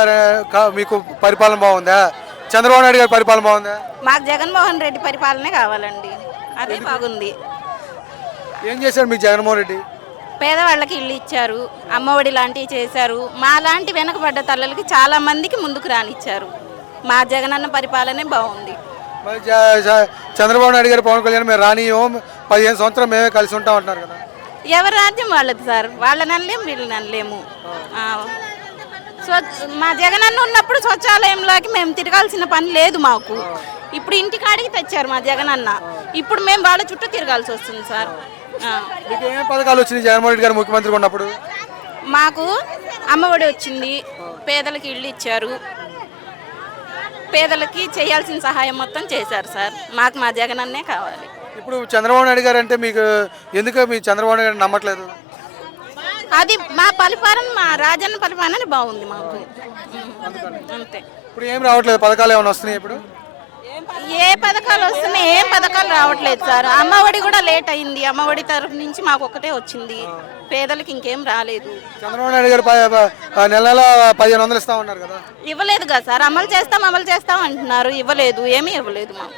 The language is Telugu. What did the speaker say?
గారు మీకు పరిపాలన బాగుందా? చంద్రబాబు నాయుడు గారి పరిపాలన బాగుందా? మాకు జగన్మోహన్ రెడ్డి పరిపాలనే కావాలండి, అదే బాగుంది. ఏం చేశారు మీకు జగన్మోహన్ రెడ్డి? పేదవాళ్ళకి ఇల్లు ఇచ్చారు, అమ్మఒడి లాంటివి చేశారు. మా లాంటి వెనకబడ్డ తల్లులకి చాలా మందికి ముందుకు రానిచ్చారు. మా జగనన్న పరిపాలనే బాగుంది. మరి చంద్రబాబు నాయుడు గారు పవన్ కళ్యాణ్ మేము రానియం 15 సంవత్సరాలు మేమే కలిసి ఉంటాం అంటున్నారు కదా. ఎవరి రాజ్యం వాళ్ళది సార్, వాళ్ళని అనలేము వీళ్ళని అనలేము. మా జగనన్న ఉన్నప్పుడు శౌచాలయంలోకి మేము తిరగాల్సిన పని లేదు మాకు. ఇప్పుడు ఇంటికాడికి తెచ్చారు మా జగనన్న, ఇప్పుడు మేము వాళ్ళ చుట్టూ తిరగాల్సి వస్తుంది సార్. మీకు ఏమేమి పథకాలు వచ్చినాయి జగన్మోహన్ రెడ్డి గారు ముఖ్యమంత్రిగా ఉన్నప్పుడు? మాకు అమ్మఒడి వచ్చింది, పేదలకు ఇల్లు ఇచ్చారు, పేదలకి చేయాల్సిన సహాయం మొత్తం చేశారు సార్. మాకు మా జగనన్నే కావాలి. ఇప్పుడు చంద్రబాబు నాయుడు గారు అంటే మీకు ఎందుకు మీ చంద్రబాబు నాయుడు గారు నమ్మట్లేదు? అది మా పరిపాలన, మా రాజన్న పరిపాలన బాగుంది మాకు, అంతే. ఇప్పుడు ఏం రావట్లేదు, పథకాలు ఏమైనా వస్తున్నాయి ఇప్పుడు? ఏ పథకాలు వస్తున్నాయి? ఏం పథకాలు రావట్లేదు సార్. అమ్మఒడి కూడా లేట్ అయింది, అమ్మఒడి తరఫు నుంచి మాకు ఒక్కటే వచ్చింది, పేదలకు ఇంకేం రాలేదు. చంద్రబాబు నాయుడు గారు నెల నెల 1500 ఇస్తా ఉన్నారు కదా. ఇవ్వలేదు కదా సార్. అమలు చేస్తాం అంటున్నారు, ఇవ్వలేదు, ఏమీ ఇవ్వలేదు మాకు.